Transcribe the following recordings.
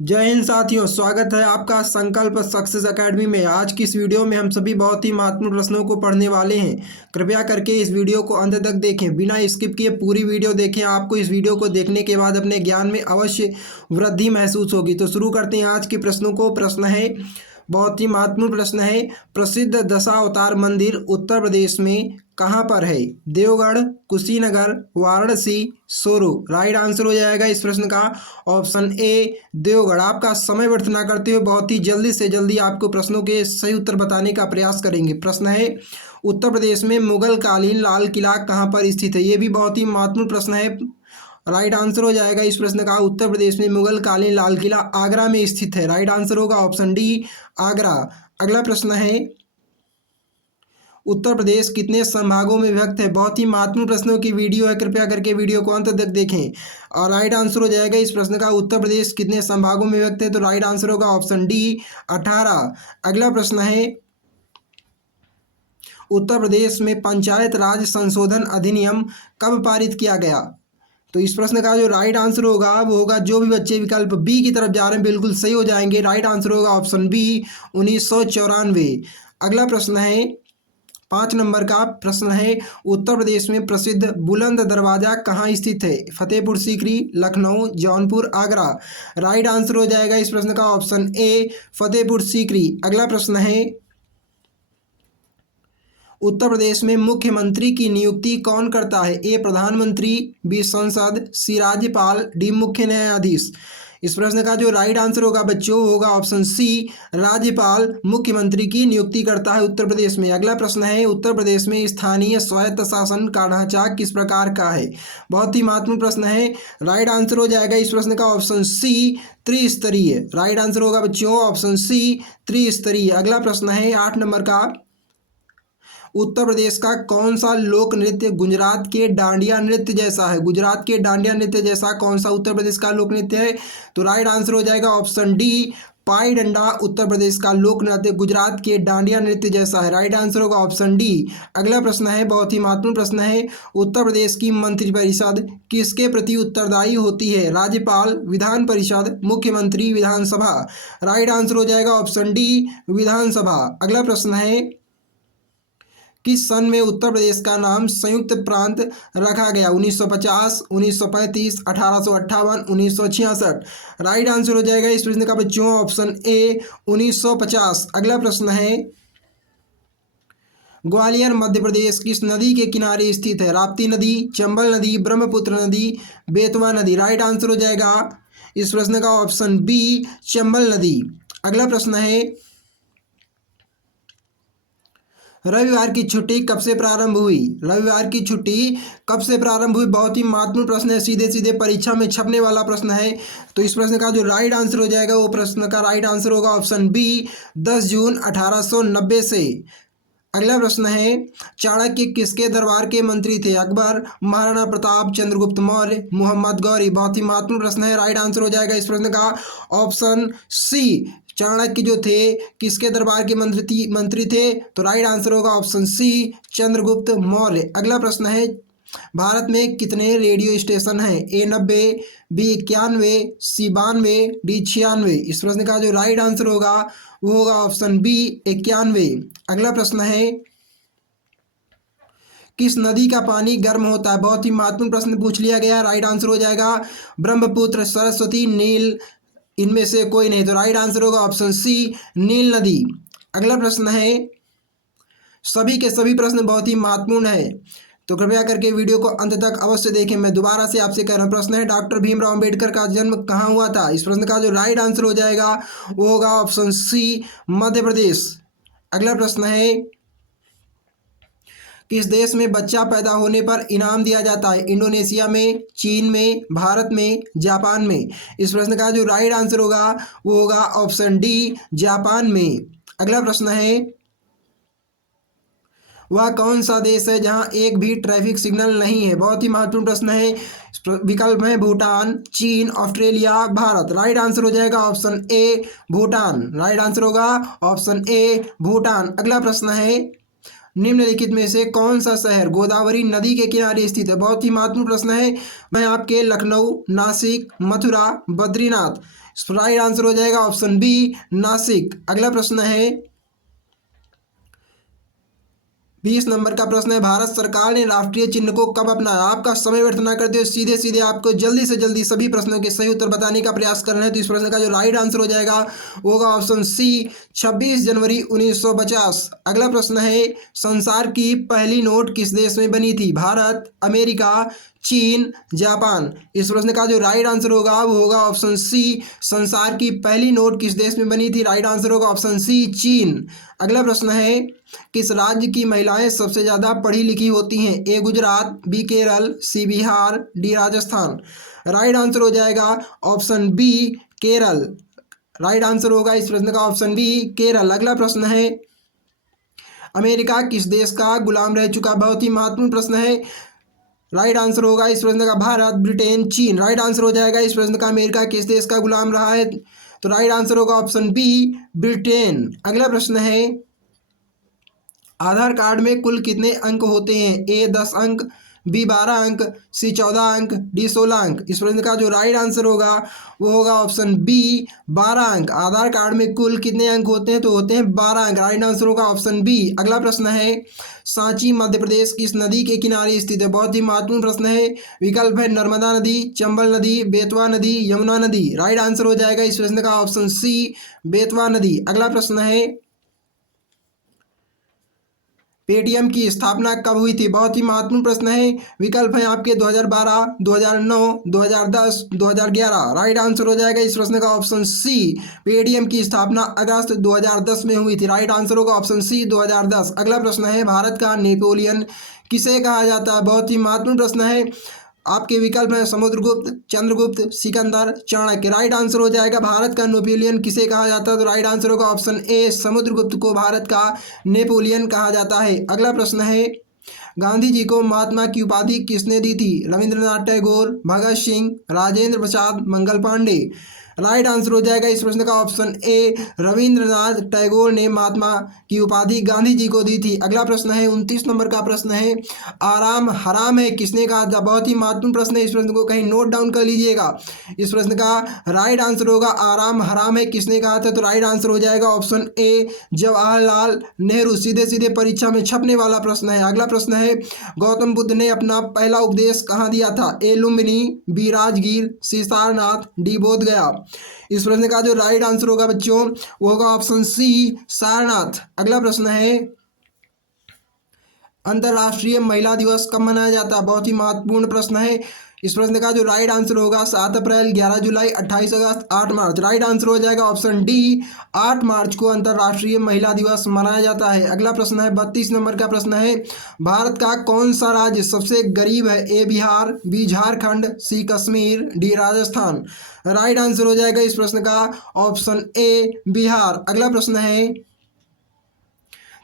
जय हिंद साथियों, स्वागत है आपका संकल्प सक्सेस एकेडमी में। आज की इस वीडियो में हम सभी बहुत ही महत्वपूर्ण प्रश्नों को पढ़ने वाले हैं। कृपया करके इस वीडियो को अंत तक देखें, बिना स्किप किए पूरी वीडियो देखें। आपको इस वीडियो को देखने के बाद अपने ज्ञान में अवश्य वृद्धि महसूस होगी। तो शुरू करते हैं आज के प्रश्नों को। प्रश्न है, बहुत ही महत्वपूर्ण प्रश्न है, प्रसिद्ध दशावतार मंदिर उत्तर प्रदेश में कहाँ पर है? देवगढ़, कुशीनगर, वाराणसी, सोरो। राइट आंसर हो जाएगा इस प्रश्न का ऑप्शन ए देवगढ़। आपका समय व्यर्थ ना करते हुए बहुत ही जल्दी से जल्दी आपको प्रश्नों के सही उत्तर बताने का प्रयास करेंगे। प्रश्न है, उत्तर प्रदेश में मुगल कालीन लाल किला कहाँ पर स्थित है? ये भी बहुत ही महत्वपूर्ण प्रश्न है। राइट आंसर हो जाएगा इस प्रश्न का, उत्तर प्रदेश में मुगल कालीन लाल किला आगरा में स्थित है। राइट आंसर होगा ऑप्शन डी आगरा। अगला प्रश्न है, उत्तर प्रदेश कितने संभागों में विभक्त है? बहुत ही महत्वपूर्ण प्रश्नों की वीडियो है, कृपया करके वीडियो को अंत तक देखें। और राइट आंसर हो जाएगा इस प्रश्न का, उत्तर प्रदेश कितने संभागों में विभक्त है? तो राइट आंसर होगा ऑप्शन डी 18। अगला प्रश्न है, उत्तर प्रदेश में पंचायत राज संशोधन अधिनियम कब पारित किया गया? तो इस प्रश्न का जो राइट आंसर होगा वो होगा, जो भी बच्चे विकल्प बी की तरफ जा रहे हैं बिल्कुल सही हो जाएंगे। राइट आंसर होगा ऑप्शन बी 1994। अगला प्रश्न है, 5 नंबर का प्रश्न है, उत्तर प्रदेश में प्रसिद्ध बुलंद दरवाजा कहाँ स्थित है? फतेहपुर सीकरी, लखनऊ, जौनपुर, आगरा। राइट आंसर हो जाएगा इस प्रश्न का ऑप्शन ए फतेहपुर सीकरी। अगला प्रश्न है, उत्तर प्रदेश में मुख्यमंत्री की नियुक्ति कौन करता है? ए प्रधानमंत्री, बी संसद, सी राज्यपाल, डी मुख्य न्यायाधीश। इस प्रश्न का जो राइट आंसर होगा बच्चों होगा ऑप्शन सी राज्यपाल मुख्यमंत्री की नियुक्ति करता है उत्तर प्रदेश में। अगला प्रश्न है, उत्तर प्रदेश में स्थानीय स्वायत्त शासन का ढांचा किस प्रकार का है? बहुत ही महत्वपूर्ण प्रश्न है। राइट आंसर हो जाएगा इस प्रश्न का ऑप्शन सी त्रिस्तरीय। राइट आंसर होगा बच्चों ऑप्शन सी त्रिस्तरीय। अगला प्रश्न है 8 नंबर का, उत्तर प्रदेश का कौन सा लोक नृत्य गुजरात के डांडिया नृत्य जैसा है? गुजरात के डांडिया नृत्य जैसा कौन सा उत्तर प्रदेश का लोक नृत्य है? तो राइट आंसर हो जाएगा ऑप्शन डी पाई डंडा। उत्तर प्रदेश का लोक नृत्य गुजरात के डांडिया नृत्य जैसा है। राइट आंसर होगा ऑप्शन डी। अगला प्रश्न है, बहुत ही महत्वपूर्ण प्रश्न है, उत्तर प्रदेश की मंत्रिपरिषद किसके प्रति उत्तरदायी होती है? राज्यपाल, विधान परिषद, मुख्यमंत्री, विधानसभा। राइट आंसर हो जाएगा ऑप्शन डी विधानसभा। अगला प्रश्न है, किस सन में उत्तर प्रदेश का नाम संयुक्त प्रांत रखा गया? 1950, 1935, 1858, 1966। राइट आंसर हो जाएगा इस प्रश्न का बच्चों ऑप्शन ए 1950। अगला प्रश्न है, ग्वालियर मध्य प्रदेश किस नदी के किनारे स्थित है? राप्ती नदी, चंबल नदी, ब्रह्मपुत्र नदी, बेतवा नदी। राइट आंसर हो जाएगा इस प्रश्न का ऑप्शन बी चंबल नदी। अगला प्रश्न है, रविवार की छुट्टी कब से प्रारंभ हुई? रविवार की छुट्टी कब से प्रारंभ हुई? बहुत ही महत्वपूर्ण प्रश्न है, सीधे सीधे परीक्षा में छपने वाला प्रश्न है। तो इस प्रश्न का जो राइट आंसर हो जाएगा वो प्रश्न का राइट आंसर होगा ऑप्शन बी 10 जून 1890 से। अगला प्रश्न है, चाणक्य किसके दरबार के मंत्री थे? अकबर, महाराणा प्रताप, चंद्रगुप्त मौर्य, मोहम्मद गौरी। बहुत ही महत्वपूर्ण प्रश्न है। राइट आंसर हो जाएगा इस प्रश्न का ऑप्शन सी चाणक्य जो थे किसके दरबार के मंत्री थे? तो राइट आंसर होगा ऑप्शन सी चंद्रगुप्त मौर्य। अगला प्रश्न है, भारत में कितने रेडियो स्टेशन हैं? ए 90, बी 91, सी 92, डी 96। इस प्रश्न का जो राइट आंसर होगा वो होगा ऑप्शन बी 91। अगला प्रश्न है, किस नदी का पानी गर्म होता है? बहुत ही महत्वपूर्ण प्रश्न पूछ लिया गया। राइट आंसर हो जाएगा ब्रह्मपुत्र, सरस्वती, नील, इनमें से कोई नहीं। तो राइट आंसर होगा ऑप्शन सी नील नदी। अगला प्रश्न है, सभी के सभी प्रश्न बहुत ही महत्वपूर्ण है, तो कृपया करके वीडियो को अंत तक अवश्य देखें। मैं दोबारा से आपसे कह रहा हूँ, प्रश्न है, डॉक्टर भीमराव अंबेडकर का जन्म कहाँ हुआ था? इस प्रश्न का जो राइट आंसर हो जाएगा वो होगा ऑप्शन सी मध्य प्रदेश। अगला प्रश्न है, किस देश में बच्चा पैदा होने पर इनाम दिया जाता है? इंडोनेशिया में, चीन में, भारत में, जापान में। इस प्रश्न का जो राइट आंसर होगा वो होगा ऑप्शन डी जापान में। अगला प्रश्न है, वह कौन सा देश है जहां एक भी ट्रैफिक सिग्नल नहीं है? बहुत ही महत्वपूर्ण प्रश्न है। विकल्प है भूटान, चीन, ऑस्ट्रेलिया, भारत। राइट आंसर हो जाएगा option A Bhutan. Right answer होगा ऑप्शन ए भूटान। अगला प्रश्न है, निम्नलिखित में से कौन सा शहर गोदावरी नदी के किनारे स्थित है? बहुत ही महत्वपूर्ण प्रश्न है। मैं आपके लखनऊ, नासिक, मथुरा, बद्रीनाथ। राइट आंसर हो जाएगा ऑप्शन बी नासिक। अगला प्रश्न है 20 नंबर का प्रश्न है, भारत सरकार ने राष्ट्रीय चिन्ह को कब अपनाया? आपका समय व्यर्थ ना करते हुए सीधे सीधे आपको जल्दी से जल्दी सभी प्रश्नों के सही उत्तर बताने का प्रयास करना है। तो इस प्रश्न का जो राइट आंसर हो जाएगा वो होगा ऑप्शन सी 26 जनवरी 1950। अगला प्रश्न है, संसार की पहली नोट किस देश में बनी थी? भारत, अमेरिका, चीन, जापान। इस प्रश्न का जो राइट आंसर होगा वो होगा ऑप्शन सी संसार की पहली नोट किस देश में बनी थी? राइट आंसर होगा ऑप्शन सी चीन। अगला प्रश्न है, किस राज्य की महिलाएं सबसे ज्यादा पढ़ी लिखी होती हैं? A Gujarat, B Kerala, C Bihar, D Rajasthan. Right answer हो जाएगा option B Kerala. Right answer होगा इस प्रश्न का ऑप्शन बी केरल। अगला प्रश्न है, अमेरिका किस देश का गुलाम रह चुका? बहुत ही महत्वपूर्ण प्रश्न है। राइट आंसर होगा इस प्रश्न का भारत, ब्रिटेन, चीन। राइट आंसर हो जाएगा इस प्रश्न का अमेरिका किस देश का गुलाम रहा है? तो राइट आंसर होगा ऑप्शन बी ब्रिटेन। अगला प्रश्न है, आधार कार्ड में कुल कितने अंक होते हैं? ए 10 अंक, बी 12 अंक, सी 14 अंक, डी 16 अंक। इस प्रश्न का जो राइट आंसर होगा वो होगा ऑप्शन बी 12 अंक। आधार कार्ड में कुल कितने अंक होते हैं? तो होते हैं 12 अंक। राइट आंसर होगा ऑप्शन बी। अगला प्रश्न है, सांची मध्य प्रदेश किस नदी के किनारे स्थित है? बहुत ही महत्वपूर्ण प्रश्न है। विकल्प है नर्मदा नदी, चंबल नदी, बेतवा नदी, यमुना नदी। राइट आंसर हो जाएगा इस प्रश्न का ऑप्शन सी बेतवा नदी। अगला प्रश्न है, पेटीएम की स्थापना कब हुई थी? बहुत ही महत्वपूर्ण प्रश्न है। विकल्प है आपके 2012, 2009, 2010, 2011। राइट आंसर हो जाएगा इस प्रश्न का ऑप्शन सी पेटीएम की स्थापना अगस्त 2010 में हुई थी। राइट आंसर होगा ऑप्शन सी 2010। अगला प्रश्न है, भारत का नेपोलियन किसे कहा जाता है? बहुत ही महत्वपूर्ण प्रश्न है। आपके विकल्प हैं समुद्रगुप्त, चंद्रगुप्त, सिकंदर, चाणक्य। राइट आंसर हो जाएगा भारत का नेपोलियन किसे कहा जाता है? तो राइट आंसर होगा ऑप्शन ए समुद्रगुप्त को भारत का नेपोलियन कहा जाता है। अगला प्रश्न है, गांधी जी को महात्मा की उपाधि किसने दी थी? रविंद्रनाथ टैगोर, भगत सिंह, राजेंद्र प्रसाद, मंगल पांडे। राइट आंसर हो जाएगा इस प्रश्न का ऑप्शन ए रविंद्रनाथ टैगोर ने महात्मा की उपाधि गांधी जी को दी थी। अगला प्रश्न है 29 नंबर का प्रश्न है, आराम हराम है किसने कहा था? बहुत ही महत्वपूर्ण प्रश्न है। इस प्रश्न को कहीं नोट डाउन कर लीजिएगा। इस प्रश्न का राइट आंसर होगा आराम हराम है किसने कहा था? तो राइट आंसर हो जाएगा ऑप्शन ए जवाहरलाल नेहरू। सीधे सीधे परीक्षा में छपने वाला प्रश्न है। अगला प्रश्न है, गौतम बुद्ध ने अपना पहला उपदेश कहाँ दिया था? ए लुम्बिनी, बी राजगीर, सी सारनाथ, डी बोधगया। इस प्रश्न का जो राइट आंसर होगा बच्चों वो होगा ऑप्शन सी सारनाथ। अगला प्रश्न है, अंतर्राष्ट्रीय महिला दिवस कब मनाया जाता है? बहुत ही महत्वपूर्ण प्रश्न है। इस प्रश्न का जो राइट आंसर होगा 7 अप्रैल, 11 जुलाई, 28 अगस्त, 8 मार्च। राइट आंसर हो जाएगा ऑप्शन डी 8 मार्च को अंतर्राष्ट्रीय महिला दिवस मनाया जाता है। अगला प्रश्न है 32 नंबर का प्रश्न है, भारत का कौन सा राज्य सबसे गरीब है? A Bihar, B Jharkhand, C Kashmir, D Rajasthan. Right answer हो जाएगा इस प्रश्न का ऑप्शन ए बिहार। अगला प्रश्न है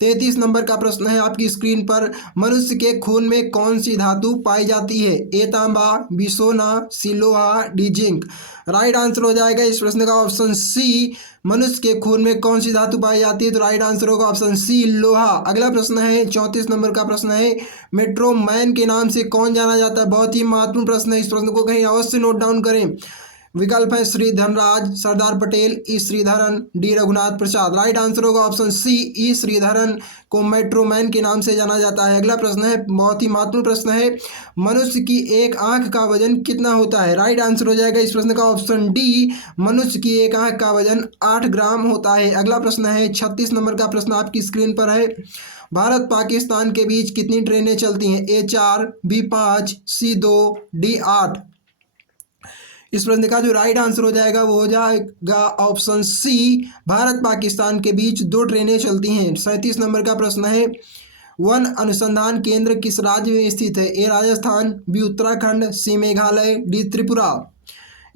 33 नंबर का प्रश्न है आपकी स्क्रीन पर, मनुष्य के खून में कौन सी धातु पाई जाती है? ए तांबा, बी सोना, सी लोहा, डी जिंक। राइट आंसर हो जाएगा इस प्रश्न का ऑप्शन सी मनुष्य के खून में कौन सी धातु पाई जाती है? तो राइट आंसर होगा ऑप्शन सी लोहा। अगला प्रश्न है 34 नंबर का प्रश्न है, मेट्रो मैन के नाम से कौन जाना जाता है? बहुत ही महत्वपूर्ण प्रश्न है। इस प्रश्न को कहीं अवश्य नोट डाउन करें। विकल्प है श्री धनराज, सरदार पटेल, ई श्रीधरन, डी रघुनाथ प्रसाद। राइट आंसर होगा ऑप्शन सी ई श्रीधरन को मेट्रो मैन के नाम से जाना जाता है। अगला प्रश्न है बहुत ही महत्वपूर्ण प्रश्न है, मनुष्य की एक आंख का वजन कितना होता है? राइट आंसर हो जाएगा इस प्रश्न का ऑप्शन डी मनुष्य की एक आंख का वजन 8 ग्राम होता है। अगला प्रश्न है 36 नंबर का प्रश्न आपकी स्क्रीन पर है, भारत पाकिस्तान के बीच कितनी ट्रेनें चलती हैं? ए 4, बी 5, सी 2, डी 8। इस प्रश्न का जो राइट आंसर हो जाएगा वो हो जाएगा ऑप्शन सी भारत पाकिस्तान के बीच 2 ट्रेनें चलती हैं। 37 नंबर का प्रश्न है, वन अनुसंधान केंद्र किस राज्य में स्थित है? ए राजस्थान, बी उत्तराखंड, सी मेघालय, डी त्रिपुरा।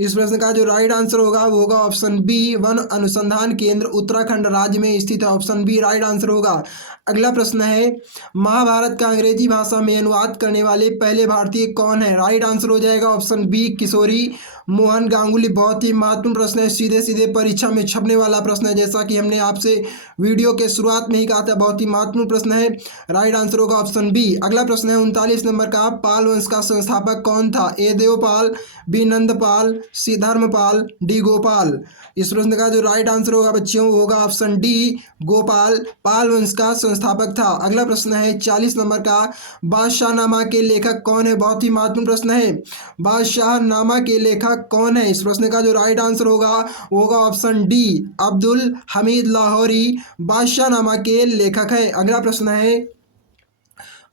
इस प्रश्न का जो राइट आंसर होगा वो होगा ऑप्शन बी वन अनुसंधान केंद्र उत्तराखंड राज्य में स्थित है। ऑप्शन बी राइट आंसर होगा। अगला प्रश्न है, महाभारत का अंग्रेजी भाषा में अनुवाद करने वाले पहले भारतीय कौन है? राइट आंसर हो जाएगा ऑप्शन बी किशोरी मोहन गांगुली। बहुत ही महत्वपूर्ण प्रश्न है, सीधे सीधे परीक्षा में छपने वाला प्रश्न है, जैसा कि हमने आपसे वीडियो के शुरुआत में ही कहा था, बहुत ही महत्वपूर्ण प्रश्न है। राइट आंसर होगा ऑप्शन बी। अगला प्रश्न है 39 नंबर का, पाल वंश का संस्थापक कौन था? ए देवपाल, बी नंदपाल, सी धर्मपाल, डी गोपाल। इस प्रश्न का जो राइट आंसर होगा बच्चों वो होगा ऑप्शन डी, गोपाल पाल वंश का संस्थापक था। अगला प्रश्न है 40 नंबर का, बादशाहनामा के लेखक कौन है? बहुत ही महत्वपूर्ण प्रश्न है, बादशाहनामा के लेखक कौन है? इस प्रश्न का जो राइट आंसर होगा वो होगा ऑप्शन डी, अब्दुल हमीद लाहौरी बादशाहनामा के लेखक है। अगला प्रश्न है,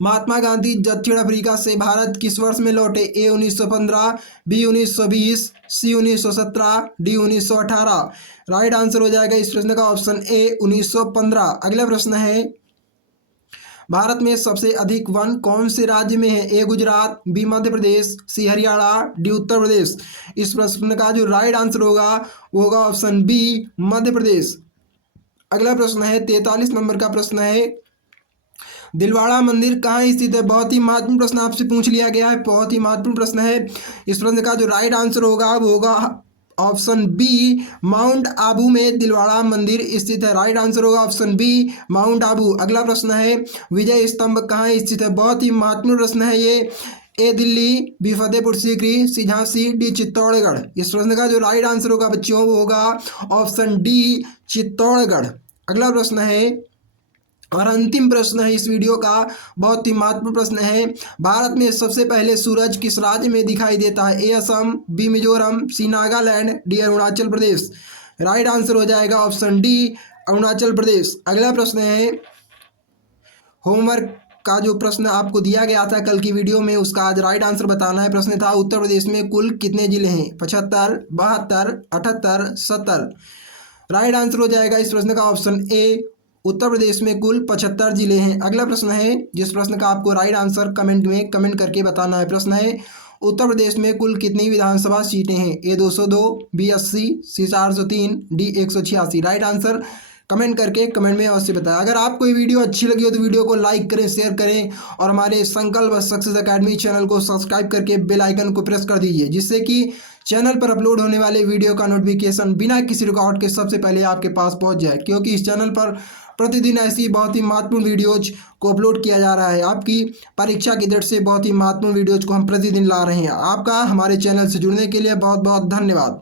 महात्मा गांधी दक्षिण अफ्रीका से भारत किस वर्ष में लौटे? ए 1915, बी 1920, सी 1917, डी 1918। राइट आंसर हो जाएगा इस प्रश्न का ऑप्शन ए 1915। अगला प्रश्न है, भारत में सबसे अधिक वन कौन से राज्य में है? ए गुजरात, बी मध्य प्रदेश, सी हरियाणा, डी उत्तर प्रदेश। इस प्रश्न का जो राइट आंसर होगा वो होगा ऑप्शन बी, मध्य प्रदेश। अगला प्रश्न है 43 नंबर का प्रश्न है, दिलवाड़ा मंदिर कहाँ स्थित है? बहुत ही महत्वपूर्ण प्रश्न आपसे पूछ लिया गया है, बहुत ही महत्वपूर्ण प्रश्न है। इस प्रश्न का जो राइट आंसर होगा वो होगा ऑप्शन बी, माउंट आबू में दिलवाड़ा मंदिर स्थित है। राइट आंसर होगा ऑप्शन बी, माउंट आबू। अगला प्रश्न है, विजय स्तंभ कहाँ स्थित है? बहुत ही महत्वपूर्ण प्रश्न है ये। ए दिल्ली, बी फतेहपुर सीकरी, सी झांसी, डी चित्तौड़गढ़। इस प्रश्न का जो राइट आंसर होगा बच्चों वो होगा ऑप्शन डी, चित्तौड़गढ़। अगला प्रश्न है और अंतिम प्रश्न है इस वीडियो का, बहुत ही महत्वपूर्ण प्रश्न है, भारत में सबसे पहले सूरज किस राज्य में दिखाई देता है? ए असम, बी मिजोरम, सी Nagaland, D Arunachal Pradesh. Right answer हो जाएगा ऑप्शन डी, अरुणाचल प्रदेश। अगला प्रश्न है, होमवर्क का जो प्रश्न आपको दिया गया था कल की वीडियो में उसका आज राइट आंसर बताना है। प्रश्न था, उत्तर प्रदेश में कुल कितने जिले हैं? 75, 72, 78, 70। राइट आंसर हो जाएगा इस प्रश्न का ऑप्शन ए, उत्तर प्रदेश में कुल 75 जिले हैं। अगला प्रश्न है, जिस प्रश्न का आपको राइट आंसर कमेंट में कमेंट करके बताना है। प्रश्न है, उत्तर प्रदेश में कुल कितनी विधानसभा सीटें हैं? ए 202, बी 80, सी 403, डी 186। राइट आंसर कमेंट करके कमेंट में अवश्य बताएं। अगर आपको ये वीडियो अच्छी लगी हो तो वीडियो को लाइक करें, शेयर करें और हमारे संकल्प सक्सेस एकेडमी चैनल को सब्सक्राइब करके बेल आइकन को प्रेस कर दीजिए, जिससे कि चैनल पर अपलोड होने वाले वीडियो का नोटिफिकेशन बिना किसी रुकावट के सबसे पहले आपके पास पहुंच जाए, क्योंकि इस चैनल पर प्रतिदिन ऐसी बहुत ही महत्वपूर्ण वीडियोज को अपलोड किया जा रहा है। आपकी परीक्षा की दृष्टि से बहुत ही महत्वपूर्ण वीडियोज को हम प्रतिदिन ला रहे हैं। आपका हमारे चैनल से जुड़ने के लिए बहुत बहुत धन्यवाद।